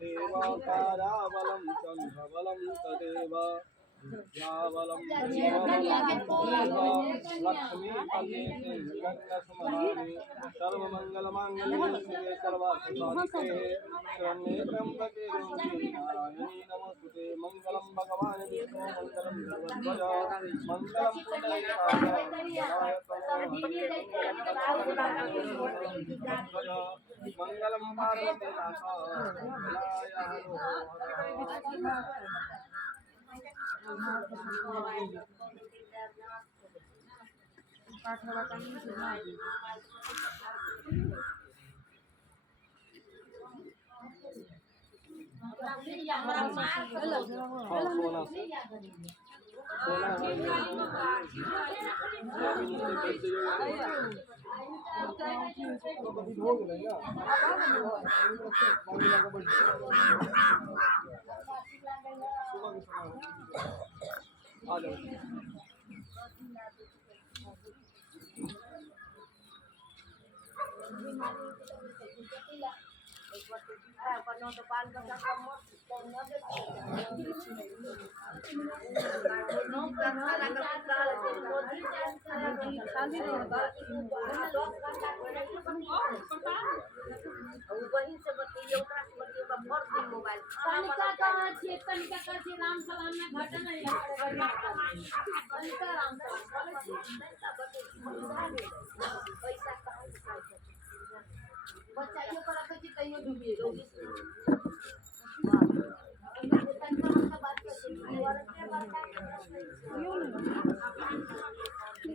तदेव ताराबलं चन्द्रबलं तदेव विद्याबलं लक्ष्मी हिरण्यस्मरामि सर्वमङ्गलमाङ्गल्ये शिवे सर्वार्थसाधिके शरण्ये त्र्यम्बके गौरी नारायणी नमोस्तुते मङ्गलं भगवान् विष्णु मङ्गलं गरुडध्वज मङ्गलं मंगलम पार्वती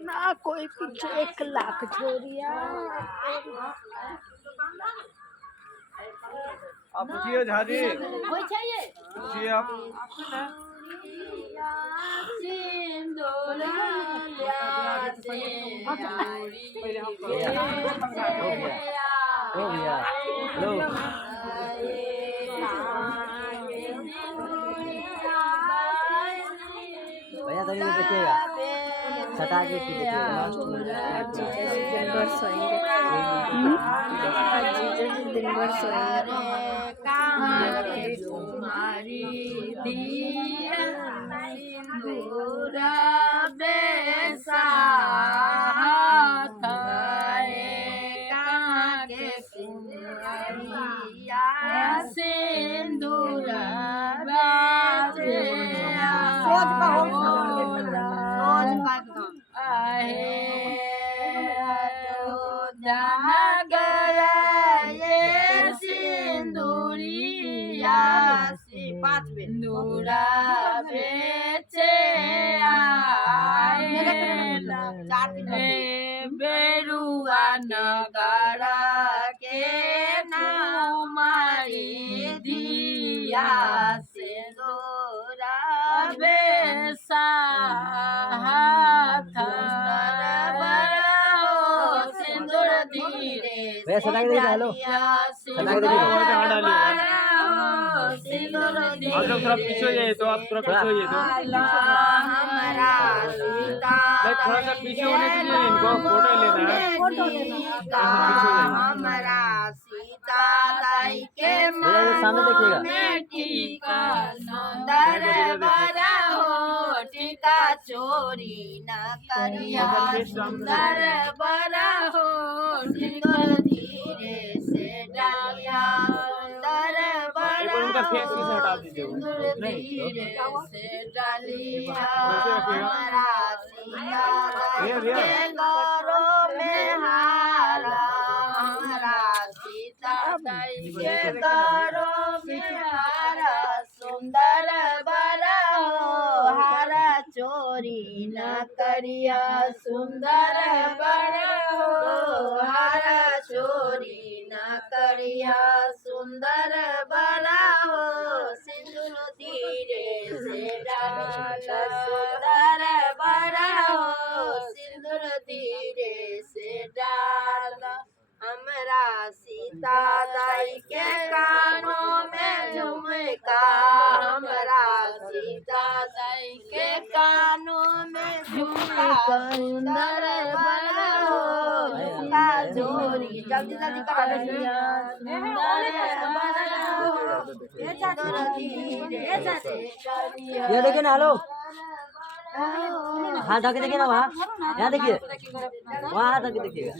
ना कोई पीछे 1 लाख छोरिया। आप पूछिए झाजी, कोई चाहिए पूछिए आप। भैया तभी तो देखिएगा सटा के देखिएगा दिन भर सोएंगे दिन भर सोएंगे तुम्हारी दिया सिंदूरा बेसाथ के सिंदूरिया सिंदूरा सिंदूरा बेचे बेरुआ नगरा के नामारी दिया सिंदूरा बेसा सिंदूर धीरे हेलो आप लोग थोड़ा पीछे जाइए तो, आप थोड़ा पीछे जाइए तो, थोड़ा सा पीछे होने दीजिए, इनको फोटो लेना है। हमारा सीता दाई के सामने देखिएगा टीका सुंदर बड़ा हो टीका चोरी न करिया सुंदर बड़ा हो टीका धीरे से डालिया सुंदर उनका फेस भी हटा दीजिए, धीरे से डालिया हमारा सीता दाई के गौरों में हारा हमारा सीता दाई के गौरों में हारा सुंदर बड़ा हो हारा चोरी न करिया सुंदर बड़ा हो हारा चोरी न करिया सुंदर बड़ा हो सिंदूर धीरे से डाला सुंदर बड़ा हो सिंदूर धीरे से डाला हमरा सीता दाई के कानों में झुमका हमरा सीता दाई के कानों में झुमका सुंदर बड़ा हो झुमका जोरी जल्दी जल्दी करा ये देखिए ना, हेलो हाँ ढक देखिए ना, वहाँ यहाँ देखिए, वहाँ हाथ ढक देखिएगा।